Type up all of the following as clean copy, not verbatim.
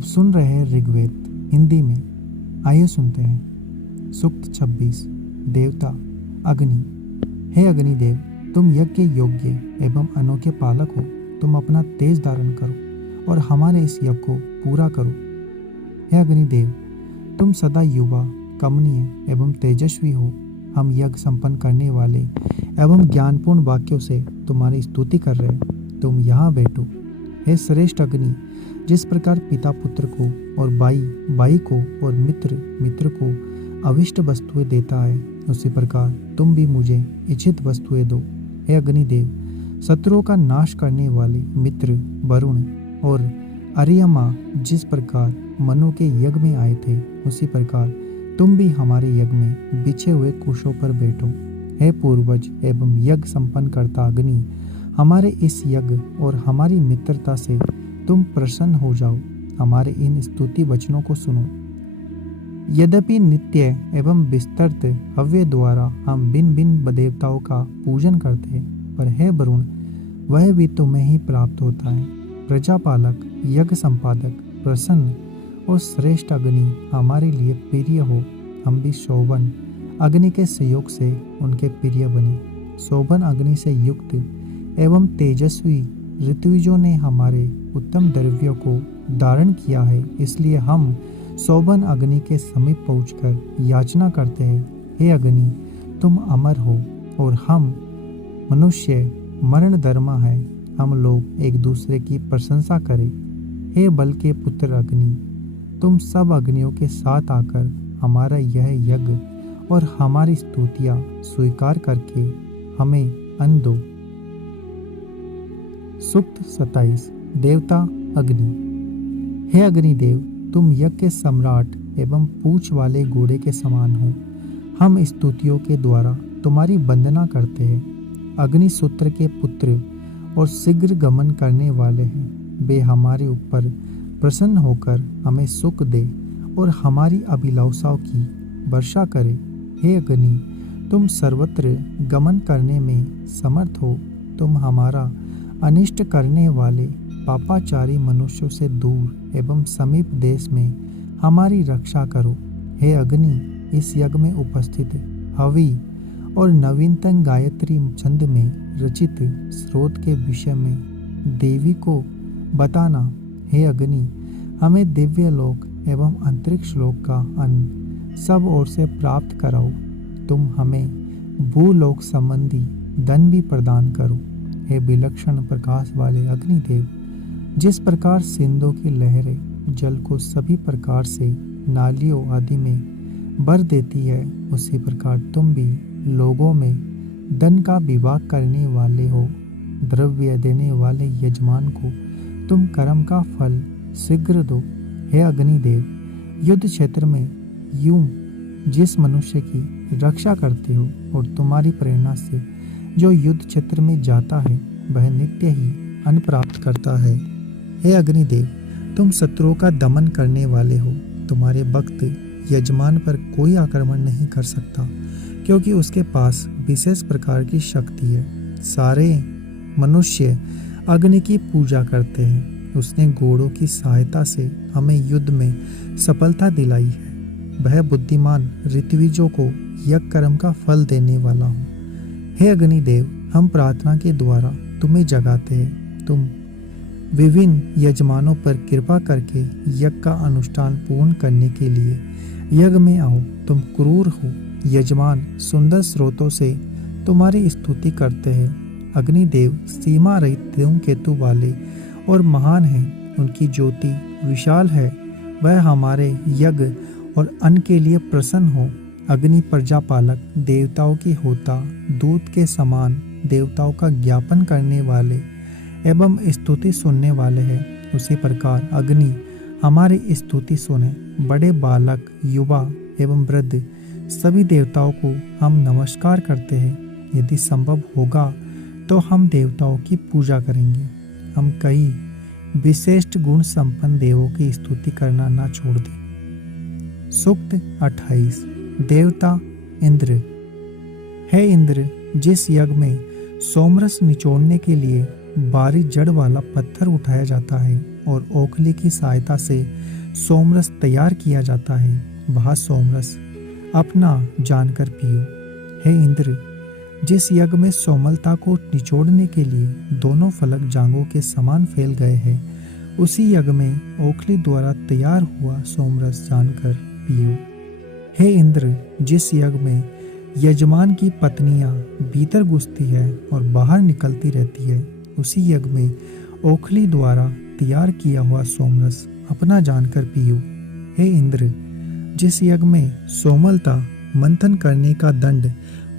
आप सुन रहे हैं ऋग्वेद हिंदी में। आइए सुनते हैं। सूक्त 26। देवता अग्नि। हे अग्निदेव, तुम यज्ञ के योग्य एवं अनोखे पालक हो। तुम अपना तेज धारण करो और हमारे इस यज्ञ को पूरा करो। हे अग्निदेव, तुम सदा युवा, कमनीय एवं तेजस्वी हो। हम यज्ञ संपन्न करने वाले एवं ज्ञानपूर्ण वाक्यों से तुम्हारी स्तुति कर रहे हैं। तुम यहाँ बैठो। हे श्रेष्ठ अग्नि, जिस प्रकार पिता पुत्र को और भाई को और मित्र को अविष्ट वस्तुएं देता है, उसी प्रकार तुम भी मुझे इच्छित वस्तुएं दो। हे अग्निदेव, शत्रुओं का नाश करने वाले मित्र वरुण और अर्यमा जिस प्रकार मनु के यज्ञ में आए थे, उसी प्रकार तुम भी हमारे यज्ञ में बिछे हुए कुशों पर बैठो। हे पूर्वज एवं यज्ञ संपन्न करता अग्नि, हमारे इस यज्ञ और हमारी मित्रता से तुम प्रसन्न हो जाओ। हमारे इन स्तुति वचनों को सुनो। यद्यपि नित्य एवं विस्तृत हव्य द्वारा हम भिन्न भिन्न देवताओं का पूजन करते हैं, पर हे वरुण, वह भी तुम्हें ही प्राप्त होता है। प्रजापालक, यज्ञ संपादक, प्रसन्न और श्रेष्ठ अग्नि हमारे लिए प्रिय हो। हम भी शोभन अग्नि के सहयोग से उनके प्रिय बने। शोभन अग्नि से युक्त एवं तेजस्वी ऋत्विजों ने हमारे उत्तम द्रव्यों को धारण किया है, इसलिए हम शोभन अग्नि के समीप पहुंचकर याचना करते हैं। हे अग्नि, तुम अमर हो और हम मनुष्य मरण धर्मा है। हम लोग एक दूसरे की प्रशंसा करें। हे बल के पुत्र अग्नि, तुम सब अग्नियों के साथ आकर हमारा यह यज्ञ और हमारी स्तुतियाँ स्वीकार करके हमें अन्न दो। सूक्त 27। देवता अग्नि। हे अग्निदेव, तुम यज्ञ के सम्राट एवं पूंछ वाले घोड़े के समान हो। हम स्तुतियों के द्वारा तुम्हारी वंदना करते हैं। अग्नि सूत्र के पुत्र और शीघ्र गमन करने वाले हैं। वे हमारे ऊपर प्रसन्न होकर हमें सुख दे और हमारी अभिलाषाओं की वर्षा करे। हे अग्नि, तुम सर्वत्र गमन करने में समर्थ हो। तुम हमारा अनिष्ट करने वाले पापाचारी मनुष्यों से दूर एवं समीप देश में हमारी रक्षा करो। हे अग्नि, इस यज्ञ में उपस्थित हवि और नवीनतम गायत्री छंद में रचित स्रोत के विषय में देवी को बताना। हे अग्नि, हमें दिव्य लोक एवं अंतरिक्ष लोक का अन्न सब ओर से प्राप्त कराओ। तुम हमें भूलोक संबंधी धन भी प्रदान करो। हे विलक्षण प्रकाश वाले अग्निदेव, जिस प्रकार सिंधु की लहरें जल को सभी प्रकार से नालियों आदि में भर देती है, उसी प्रकार तुम भी लोगों में धन का विभाग करने वाले हो। द्रव्य देने वाले यजमान को तुम कर्म का फल शीघ्र दो। हे अग्निदेव, युद्ध क्षेत्र में यूं जिस मनुष्य की रक्षा करते हो और तुम्हारी प्रेरणा से जो युद्ध क्षेत्र में जाता है, वह नित्य ही अन्न प्राप्त करता है। हे अग्निदेव, तुम शत्रुओं का दमन करने वाले हो। तुम्हारे भक्त यजमान पर कोई आक्रमण नहीं कर सकता, क्योंकि उसके पास विशेष प्रकार की शक्ति है। सारे मनुष्य अग्नि की पूजा करते हैं। उसने घोड़ों की सहायता से हमें युद्ध में सफलता दिलाई है। वह बुद्धिमान ऋत्विजों को यज्ञ कर्म का फल देने वाला हूँ। हे अग्निदेव, हम प्रार्थना के द्वारा तुम्हें जगाते हैं। तुम विभिन्न यजमानों पर कृपा करके यज्ञ का अनुष्ठान पूर्ण करने के लिए यज्ञ में आओ। तुम क्रूर हो। यजमान सुंदर स्रोतों से तुम्हारी स्तुति करते हैं। अग्निदेव सीमा रहित धूमकेतु वाले और महान हैं। उनकी ज्योति विशाल है। वह हमारे यज्ञ और अन्न के लिए प्रसन्न हो। अग्नि प्रजापालक, देवताओं की होता, दूत के समान देवताओं का ज्ञापन करने वाले एवं स्तुति सुनने वाले हैं। उसी प्रकार अग्नि हमारी स्तुति सुने। बड़े बालक, युवा एवं वृद्ध सभी देवताओं को हम नमस्कार करते हैं। यदि संभव होगा तो हम देवताओं की पूजा करेंगे। हम कई विशिष्ट गुण संपन्न देवों की स्तुति करना ना छोड़ दें। सूक्त 28। देवता इंद्र। हे इंद्र, जिस यज्ञ में सोमरस निचोड़ने के लिए भारी जड़ वाला पत्थर उठाया जाता है और ओखली की सहायता से सोमरस तैयार किया जाता है, वह सोमरस अपना जानकर पियो। हे इंद्र, जिस यज्ञ में सोमलता को निचोड़ने के लिए दोनों फलक जांघों के समान फैल गए हैं, उसी यज्ञ में ओखली द्वारा तैयार हुआ सोमरस जानकर पियो। हे इंद्र, जिस यज्ञ में यजमान की पत्नियां भीतर घुसती है और बाहर निकलती रहती है, उसी यज्ञ में ओखली द्वारा तैयार किया हुआ सोमरस अपना जानकर पियो। हे इंद्र, जिस यज्ञ में सोमलता मंथन करने का दंड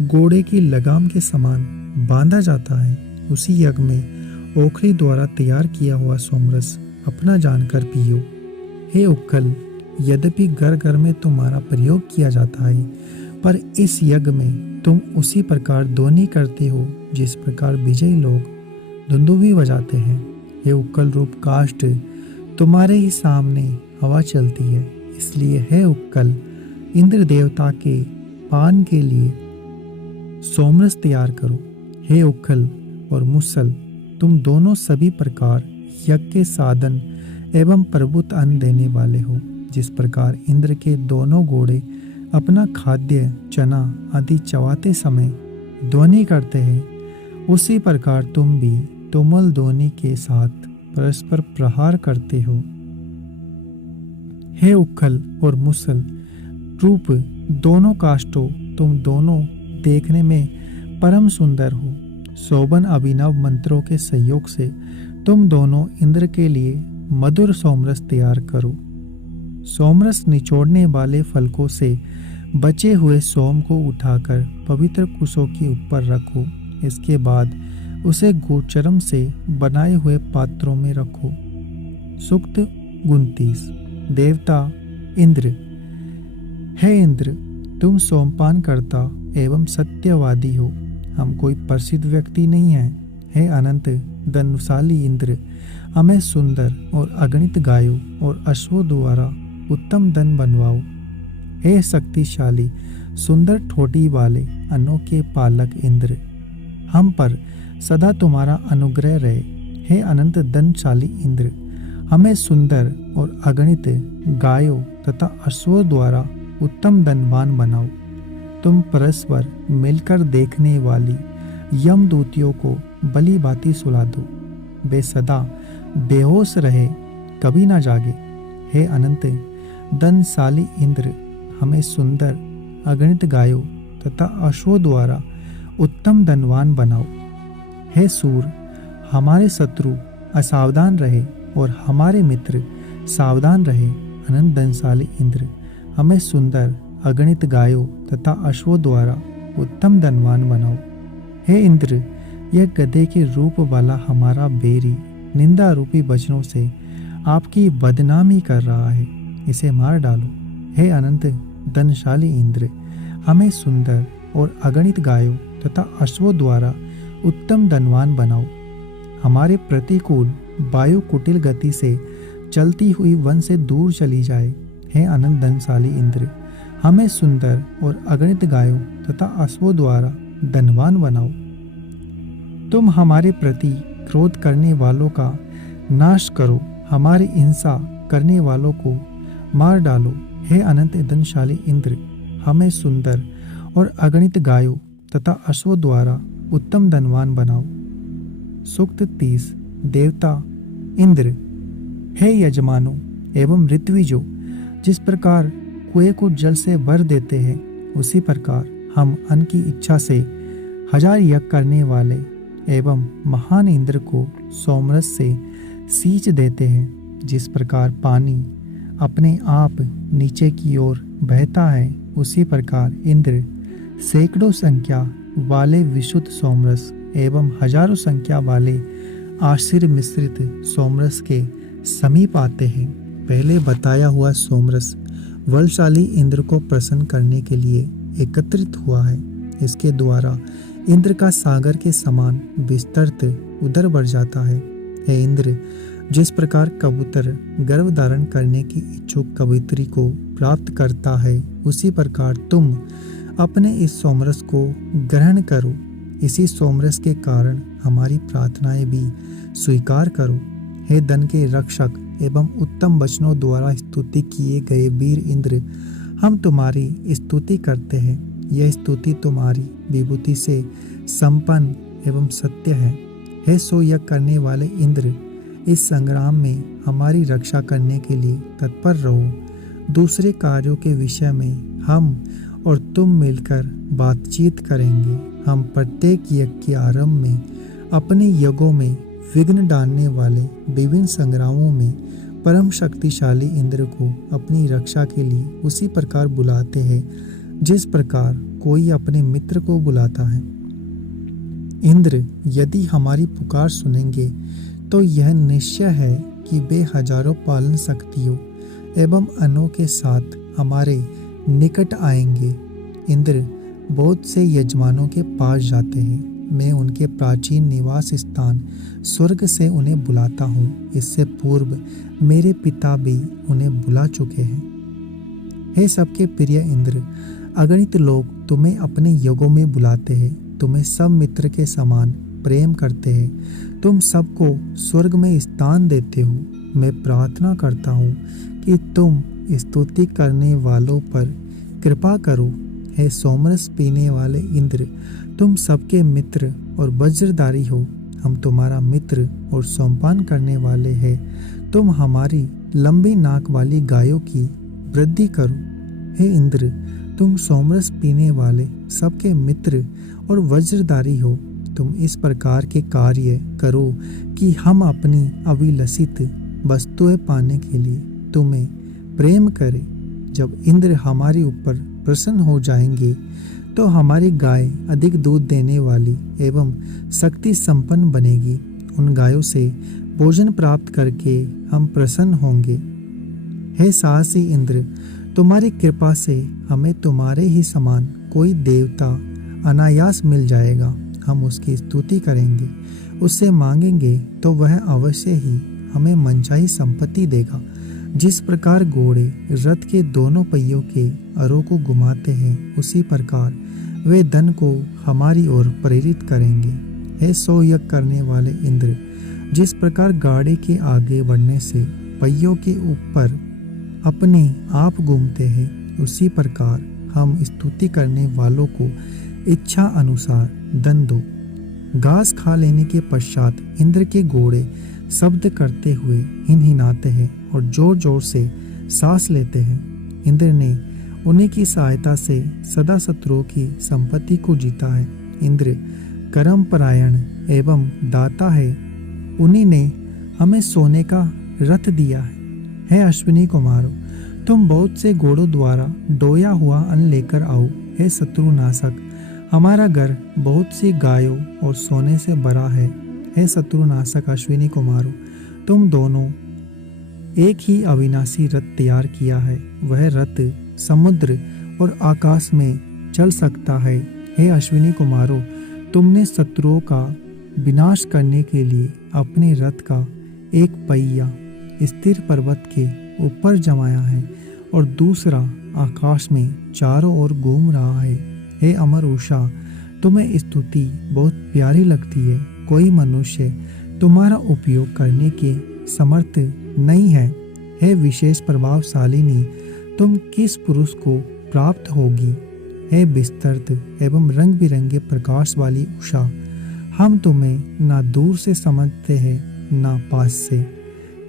घोड़े की लगाम के समान बांधा जाता है, उसी यज्ञ में ओखली द्वारा तैयार किया हुआ सोमरस अपना जानकर पियो। हे उक्कल, यद्यपि घर घर में तुम्हारा प्रयोग किया जाता है, पर इस यज्ञ में तुम उसी प्रकार ध्वनि करते हो जिस प्रकार विजयी लोग धुंदुभी बजाते हैं। हे उक्कल रूप काष्ठ, तुम्हारे ही सामने हवा चलती है, इसलिए हे उक्कल, इंद्र देवता के पान के लिए सोमरस तैयार करो। हे उक्कल और मुसल, तुम दोनों सभी प्रकार यज्ञ के साधन एवं प्रभुत अन्न देने वाले हो। जिस प्रकार इंद्र के दोनों घोड़े अपना खाद्य चना आदि चबाते समय ध्वनि करते हैं, उसी प्रकार तुम भी तुमुल ध्वनि के साथ परस्पर प्रहार करते हो। हे उक्कल और मुसल रूप दोनों काष्ठों, तुम दोनों देखने में परम सुंदर हो। शोभन अभिनव मंत्रों के सहयोग से तुम दोनों इंद्र के लिए मधुर सोमरस तैयार करो। सोमरस निचोड़ने वाले फलकों से बचे हुए सोम को उठाकर पवित्र कुशों के ऊपर रखो। इसके बाद उसे गोचरम से बनाए हुए पात्रों में रखो। सूक्त 29। देवता इंद्र, हे इंद्र, तुम सोमपान करता एवं सत्यवादी हो, हम कोई प्रसिद्ध व्यक्ति नहीं है। हे अनंत धनुशाली इंद्र, हमें सुंदर और अगणित गायों और अश्वों द्वारा उत्तम धन बनवाओ। हे शक्तिशाली सुंदर ठोटी वाले अनोखे पालक इंद्र, हम पर सदा तुम्हारा अनुग्रह रहे। हे अनंत धनशाली इंद्र, हमें सुंदर और अगणित गायों तथा अश्वों द्वारा उत्तम धनवान बनाओ। तुम परस्पर मिलकर देखने वाली यमदूतियों को भली भांति सुला दो, वे सदा बेहोश रहे, कभी ना जागे। हे अनंत धनशाली इंद्र, हमें सुंदर अगणित गायों तथा अश्वों द्वारा उत्तम धनवान बनाओ। हे सूर, हमारे शत्रु असावधान रहे और हमारे मित्र सावधान रहे। अनंत धनशाली इंद्र, हमें सुंदर अगणित गायों तथा अश्वों द्वारा उत्तम धनवान बनाओ। हे इंद्र, यह गधे के रूप वाला हमारा बेरी निंदा रूपी वचनों से आपकी बदनामी कर रहा है, इसे मार डालो। हे अनंत धनशाली इंद्र, हमें सुंदर और अगणित गायों तथा अश्वों द्वारा उत्तम धनवान बनाओ। हमारे प्रतिकूल वायु कुटिल गति से चलती हुई वन से दूर चली जाए। हे अनंत धनशाली इंद्र, हमें सुंदर और अगणित गायों तथा अश्वों द्वारा धनवान बनाओ। तुम हमारे प्रति क्रोध करने वालों का नाश करो, हमारी हिंसा करने वालों को मार डालो। हे अनंत धनशाली इंद्र, हमें सुंदर और अगणित गायों तथा अश्वों द्वारा उत्तम धनवान बनाओ। सूक्त 30। देवता इंद्र, हे यजमानों एवं ऋत्विजों, जिस प्रकार कुएं को जल से भर देते हैं, उसी प्रकार हम अन्न की इच्छा से 1000 यज्ञ करने वाले एवं महान इंद्र को सोमरस से सींच देते हैं। जिस प्रकार पानी अपने आप नीचे की ओर बहता है, उसी प्रकार इंद्र सैकड़ों संख्या वाले विशुद्ध सोमरस एवं हजारों संख्या वाले आशीर मिश्रित सोमरस के समीप आते हैं। पहले बताया हुआ सोमरस बलशाली इंद्र को प्रसन्न करने के लिए एकत्रित हुआ है। इसके द्वारा इंद्र का सागर के समान विस्तृत उदर बढ़ जाता है। हे इंद्र, जिस प्रकार कबूतर गर्भ धारण करने की इच्छुक कबूतरी को प्राप्त करता है, उसी प्रकार तुम अपने इस सोमरस को ग्रहण करो। इसी सोमरस के कारण हमारी प्रार्थनाएं भी स्वीकार करो। हे धन के रक्षक एवं उत्तम वचनों द्वारा स्तुति किए गए वीर इंद्र, हम तुम्हारी स्तुति करते हैं। यह स्तुति तुम्हारी विभूति से संपन्न एवं सत्य है। हे सो यज्ञ करने वाले इंद्र, इस संग्राम में हमारी रक्षा करने के लिए तत्पर रहो। दूसरे कार्यों के विषय में हम और तुम मिलकर बातचीत करेंगे। हम प्रत्येक यज्ञ के आरंभ में अपने यज्ञों में विघ्न डालने वाले विभिन्न संग्रामों में परम शक्तिशाली इंद्र को अपनी रक्षा के लिए उसी प्रकार बुलाते हैं जिस प्रकार कोई अपने मित्र को बुलाता है। इंद्र यदि हमारी पुकार सुनेंगे तो यह निश्चय है कि वे हजारों पालन शक्तियों एवं अनों के साथ हमारे निकट आएंगे। इंद्र बहुत से यजमानों के पास जाते हैं। मैं उनके प्राचीन निवास स्थान स्वर्ग से उन्हें बुलाता हूँ। इससे पूर्व मेरे पिता भी उन्हें बुला चुके हैं। हे सबके प्रिय इंद्र, अगणित लोग तुम्हें अपने यज्ञों में बुलाते हैं। तुम्हें सब मित्र के समान प्रेम करते हैं। तुम सबको स्वर्ग में स्थान देते हो। मैं प्रार्थना करता हूँ कि तुम स्तुति करने वालों पर कृपा करो। हे सोमरस पीने वाले इंद्र, तुम सबके मित्र और वज्रधारी हो। हम तुम्हारा मित्र और सोमपान करने वाले हैं। तुम हमारी लंबी नाक वाली गायों की वृद्धि करो। हे इंद्र, तुम सोमरस पीने वाले सबके मित्र और वज्रधारी हो। तुम इस प्रकार के कार्य करो कि हम अपनी अभिलषित वस्तुएं पाने के लिए तुम्हें प्रेम करें। जब इंद्र हमारे ऊपर प्रसन्न हो जाएंगे तो हमारी गाय अधिक दूध देने वाली एवं शक्ति संपन्न बनेगी। उन गायों से भोजन प्राप्त करके हम प्रसन्न होंगे। हे साहसी इंद्र, तुम्हारी कृपा से हमें तुम्हारे ही समान कोई देवता अनायास मिल जाएगा। हम उसकी स्तुति करेंगे, उससे मांगेंगे तो वह अवश्य ही हमें मनचाही संपत्ति देगा। जिस प्रकार घोड़े रथ के दोनों पहियों के अरों को घुमाते हैं, उसी प्रकार वे धन को हमारी ओर प्रेरित करेंगे। हे सो यज्ञ करने वाले इंद्र, जिस प्रकार गाड़ी के आगे बढ़ने से पहियों के ऊपर अपने आप घूमते हैं, उसी प्रकार हम स्तुति करने वालों को इच्छा अनुसार धन दो। घास खा लेने के पश्चात इंद्र के घोड़े शब्द करते हुए हिनहिनाते हैं और जोर जोर से सांस लेते हैं। इंद्र ने उन्हीं की सहायता से सदा शत्रुओं की संपत्ति को जीता है। इंद्र कर्म परायण एवं दाता है। उन्हीं ने हमें सोने का रथ दिया है। हे अश्विनी कुमारों, तुम बहुत से घोड़ों द्वारा ढोया हुआ अन्न लेकर आओ। हे शत्रुनाशक, हमारा घर बहुत सी गायों और सोने से भरा है। हे शत्रुनाशक अश्विनी कुमारों, तुम दोनों एक ही अविनाशी रथ तैयार किया है। वह रथ समुद्र और आकाश में चल सकता है। हे अश्विनी कुमारों, तुमने शत्रुओं का विनाश करने के लिए अपने रथ का एक पहिया स्थिर पर्वत के ऊपर जमाया है और दूसरा आकाश में चारों ओर घूम रहा है। हे अमर उषा, तुम्हें स्तुति बहुत प्यारी लगती है। कोई मनुष्य तुम्हारा उपयोग करने के समर्थ नहीं है। हे विशेष प्रभावशालिनी, तुम किस पुरुष को प्राप्त होगी? हे विस्तृत एवं रंग बिरंगे प्रकाश वाली उषा, हम तुम्हें ना दूर से समझते हैं ना पास से।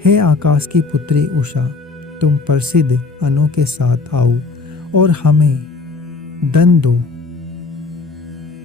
हे आकाश की पुत्री उषा, तुम प्रसिद्ध अनों के साथ आओ और हमें धन दो।